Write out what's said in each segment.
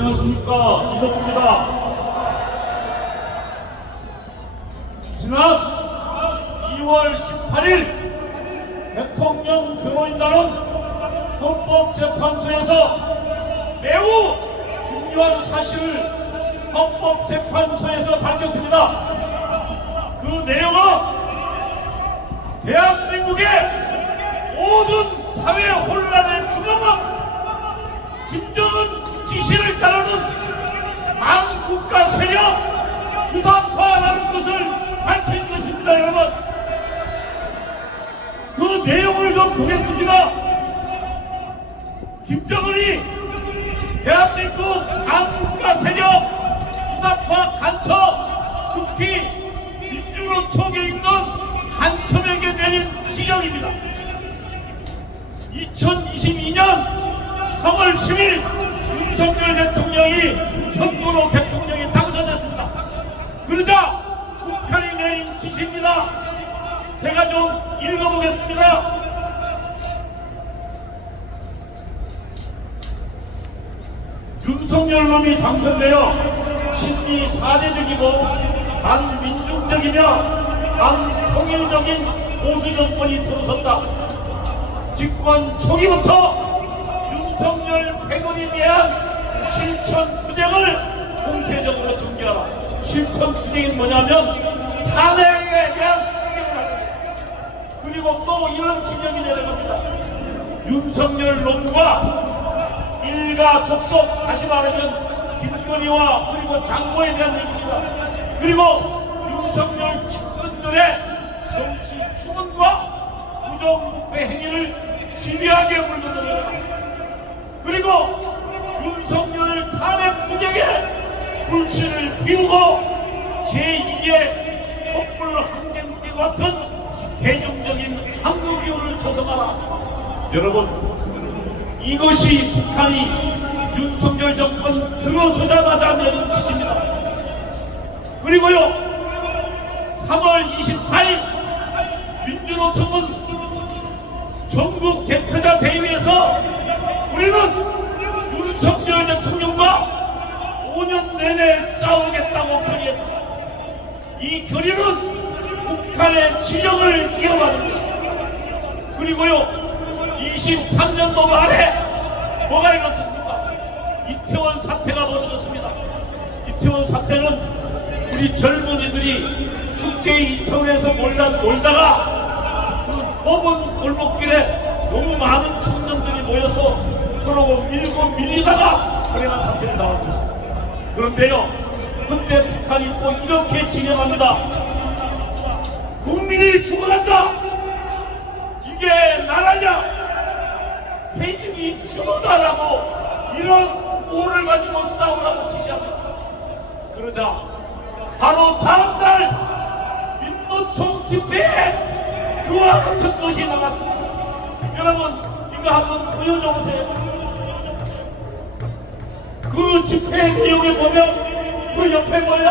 안녕하십니까, 이덕구입니다. 지난 2월 18일 대통령 변호인단은 헌법재판소에서 매우 중요한 사실을 헌법재판소에서 밝혔습니다. 그 내용은 대한민국의 모든 사회 혼란의 중앙은 김정은 지시를 따르는 반국가 세력 주사파라는 것을 밝힌 것입니다. 여러분, 그 내용을 좀 보겠습니다. 김정은이 대한민국 반국가 세력 주사파 간첩, 특히 민주노총에 있는 간첩에게 내린 지령입니다. 2022년 3월 10일 윤석열 대통령이 선거로 대통령에 당선됐습니다. 그러자 북한이 내린 지시입니다. 제가 좀 읽어보겠습니다. 윤석열 놈이 당선되어 심리 사대적이고 반민중적이며 반통일적인 보수 정권이 들어섰다. 집권 초기부터 윤석열 패권에 대한 실천 투쟁을 공세적으로 준비하라. 실천 투쟁이 뭐냐면 탄핵에 대한 투쟁을 하는 거예요. 그리고 또 이런 지적이 내려갑니다. 윤석열 놈과 일가 족속, 다시 말하면 김건희와 그리고 장모에 대한 얘기입니다. 그리고 윤석열 측근들의 정치 추문과 부정부패 행위를 지배하게 물건너니다. 그리고 윤석열 탄핵 투쟁에 불씨를 피우고 제2의 촛불 항쟁과 같은 대중적인 항거기운을 조성하라. 여러분, 이것이 북한이 윤석열 정권 들어서자마자 내린 지시입니다. 그리고요, 3월 24일 민주노총은 전국 대표자 대회에서 우리는 윤석열 대통령과 5년 내내 싸우겠다고 결의했습니다. 이 결의는 북한의 지령을 이어가는 것입니다. 그리고요, 23년도 말에 뭐가 일어났습니까? 이태원 사태가 벌어졌습니다. 이태원 사태는 우리 젊은이들이 축제 이태원에서 놀다가 그 좁은 골목길에 너무 많은 청년들이 모여서 서로 밀고 밀리다가 불행한 사태를 당한 것입니다. 그런데요, 그때 북한이 또 이렇게 진행합니다. 국민이 죽어간다. 이게 나라냐? 퇴직이 치고다라고 이런 구호를 가지고 싸우라고 지시합니다. 그러자 바로 다음날 민노총 집회에 그와 같은 것이 나갔습니다. 여러분, 이거 한번 보여줘 보세요. 그 집회 내용에 보면 그 옆에 뭐야?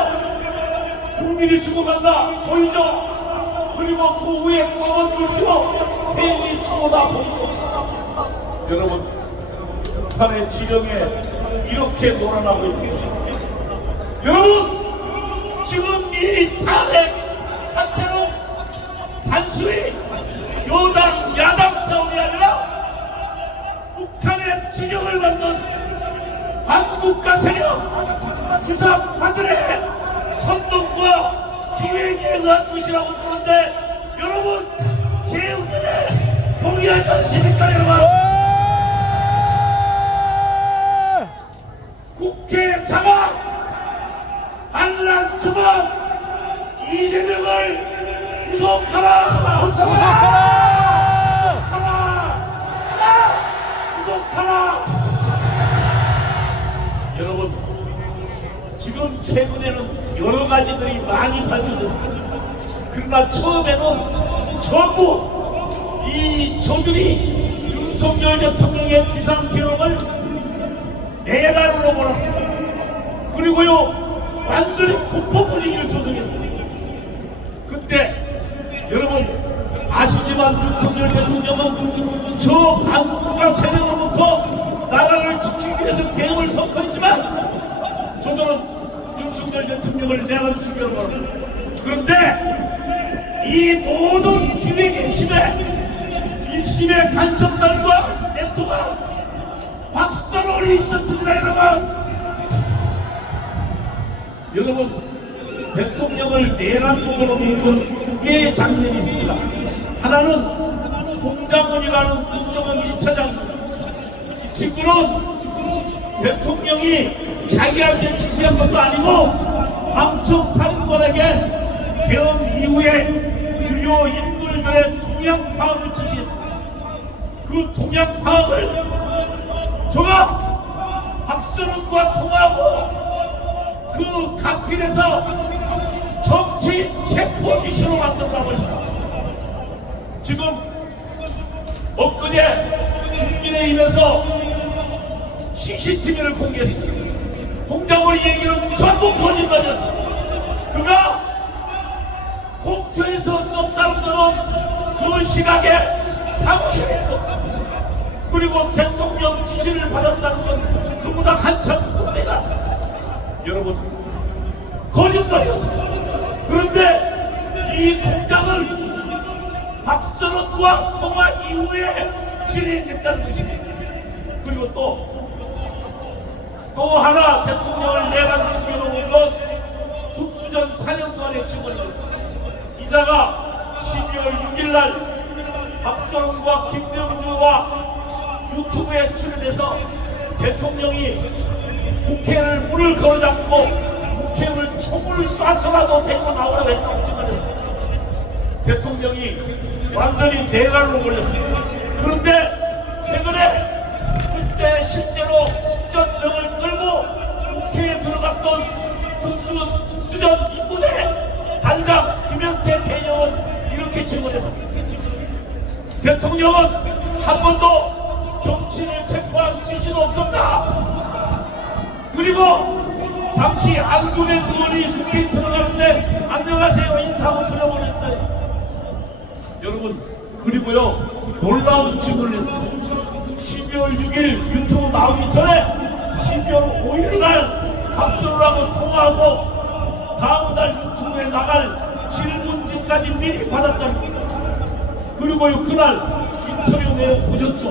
국민이 죽어간다 보이죠? 그리고 그 위에 검은 글씨로 개인이 죽어다 보이죠? 여러분, 북한의 지령에 이렇게 놀아나고 있는 것입니다. 여러분, 지금 이 탄핵 사태는 단순히 여당 야당 싸움이 아니라 북한의 지령을 받는 반국가 세력 주사파들의 선동과 기획에 의한 것이라고 그러는데, 여러분, 제 의견에 동의하지 않습니까? 여러분, 국회 장악, 반란 처방, 이재명을 구속하라! 구속하라! 여러분, 지금 최근에는 여러 가지들이 많이 밝혀졌습니다. 그러나 처음에는 전부 이 저들이 윤석열 대통령의 비상계엄을 내란으로 몰았습니다. 그리고요, 완전히 공포 분위기를 조성했습니다. 그때 여러분 아시지만 윤석열 대통령은 저 반국가 세력으로부터 나라를 평화를 지키기 위해서 계엄을 선포했지만 저들은 윤석열 대통령을 내란 수교로 걸었습니다. 그런데 이 모든 기획의 핵심에 일심의 간첩단과 네트워크가 박선원이 있었습니다. 여러분 대통령을 내란국으로 묶은 두 개의 장면이 있습니다. 하나는 홍장원이라는 국정원 1차장, 이 친구는 대통령이 자기한테 지시한 것도 아니고 방첩 사령관에게 계엄 이후에 주요 인물들의 동향 파악을 지시했습니다. 그 동향 파악을 저가 박선원과 통화하고 그 각필에서 정치 체포 기시로 만든다고 했습니다. 지금 엊그제 국민의힘에서 CCTV를 공개했습니다. 홍장원이 얘기는 전부 거짓말이었습니다. 그가 공표에서 썼다는 것은 그 시각에 사무실에 있었다. 그리고 대통령 지시를 받았다는 건 그보다 한참 후입니다. 여러분 거짓말이었습니다. 그런데 이 공장을 박선원과 통화 이후에 진행했다는 것입니다. 그리고 또 하나 대통령을 내란 수교로 온 것 특수전 사령관의 증언입니다. 이자가 12월 6일날 박선원과 김명주와 유튜브에 출연해서 대통령이 국회를 문을 걸어잡고 국회를 총을 쏴서라도 데리고 나오라고 했다고 증언했습니다. 대통령이 완전히 내란으로 걸렸습니다. 그런데 최근에 그때 실제로 국전병을 끌고 국회에 들어갔던 특수전 입부대 단장 김현태 대령은 이렇게 증언했습니다. 대통령은 한 번도 정치인을 체포한 지시도 없었다. 그리고 당시 안군의 의원이 국회에 들어가는데 안녕하세요 인사하고 들어보냈다. 여러분 그리고요 놀라운 질문을 했습니다. 12월 6일 유튜브 나오기 전에 12월 5일날 박수라고 통화하고 다음날 유튜브에 나갈 질문지까지 미리 받았다는 겁니다. 그리고요 그날 인터뷰 내용 보셨죠?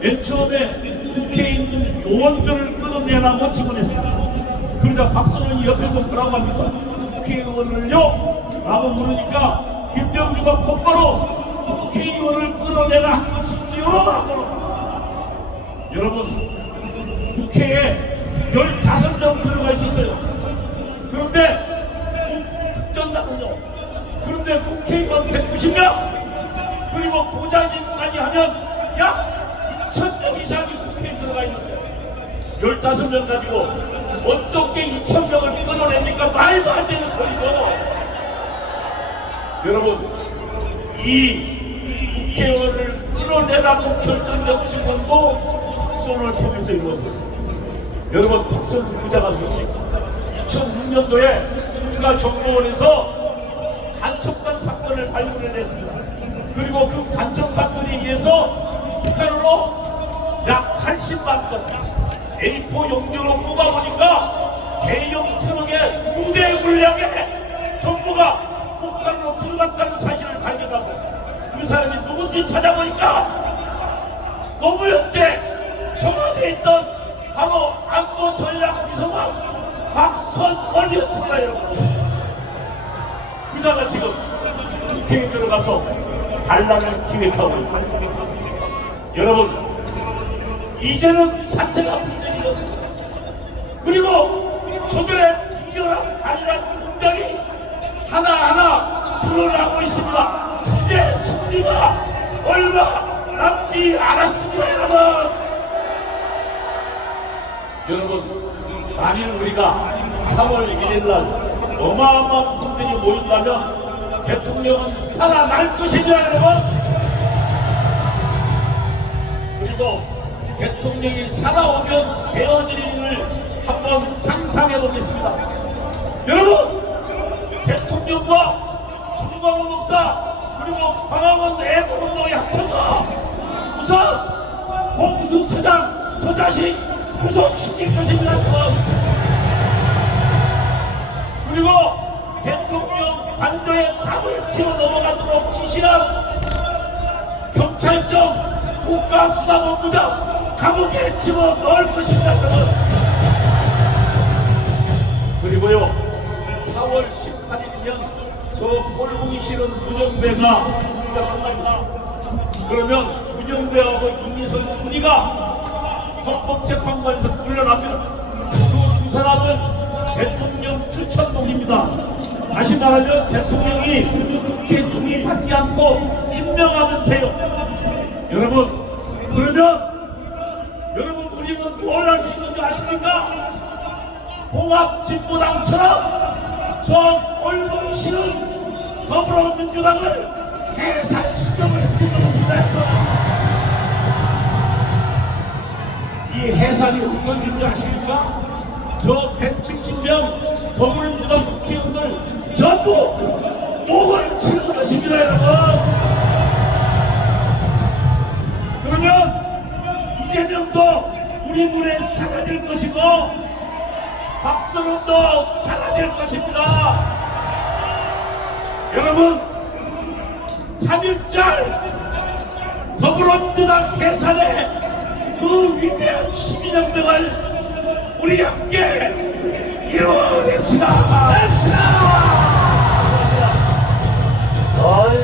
맨 처음에 국회에 있는 요원들을 끌어내라고 증언했습니다. 그러자 박선원이 옆에서 뭐라고 합니까? 국회의원을요? 라고 물으니까 김병주가 곧바로 국회의원을 끌어내라 한 것이지요? 라고. 여러분 국회에 15명 들어가 있었어요. 그런데 특전단은요. 그런데 국회의원 190명 그리고 보좌진까지 하면 약 2,000명 이상이 국회에 들어가 있는데 15명 가지고 어떻게 2,000명을 끌어내니까 말도 안 되는 소리죠. 여러분 이 국회의원을 끌어내라고 결정적 증언도 박선원을 통해서 이루어졌습니다. 여러분 박선원 기자가 누굽니까? 2006년도에 국가 정보원에서 간첩단 사건을 발굴해냈습니다. 그리고 그 간첩 사건에 의해서 북한으로 약 80만 건 A4 용지로 뽑아보니까 대형 트럭의 2대 분량의 정보가 북한으로 들어갔다는 사실을 발견하고 그 사람이 누군지 찾아보니까 노무현 때 청와대에 있던 바로 안보전략비서관 박선원이었습니다. 여러분 그자가 지금 국회에 들어가서 반란을 기획하고 있습니다. 여러분 이제는 사태가 분명해졌습니다. 그리고 저들의 비열한 반란 공작이 하나하나 드러나고 있습니다. 이제 승리가 얼마 남지 않았습니다. 여러분 만일 우리가 3월 1일날 어마어마한 분들이 모인다면 대통령은 살아날 것이냐 여러분. 그리고 대통령이 살아오면 되어질 일을 한번 상상해 보겠습니다. 여러분 대통령과 송광호 목사 그리고 광화문 애국운동에 합쳐서 우선 홍수처장 저 자식 구속시킬 것입니다. 그리고 대통령 관저에 답을 키워 넘어가도록 지시한 경찰청 국가수사본부장 감옥에 집어넣을 것입니다. 그리고요 4월 18일이면 저 꼴보기 싫은 문영배가 우리가 끝납니다. 그러면 문영배하고 이미선 둘이가 헌법재판관에서 물러납니다. 그 두 사람은 대통령 추천동입니다. 다시 말하면 대통령이 받지 않고 임명하면 돼요. 여러분 그러면 여러분 우리는 뭘 할 수 있는 줄 아십니까? 통합진보당처럼 저 꼴보기 싫은 더불어민주당을 해산시켜볼 수 있습니다. 이 해산이 어떤 일인지 아십니까? 저 170명 더불어민주당 국회의원들 전부 목을 치는 것입니다, 여러분. 그러면 이재명도 우리 눈에 사라질 것이고 박성훈도 사라질 것입니다. 여러분 3.1절 더불어민주당 해산의 그 위대한 시민혁명을 우리 함께 이루어냅시다. 아유,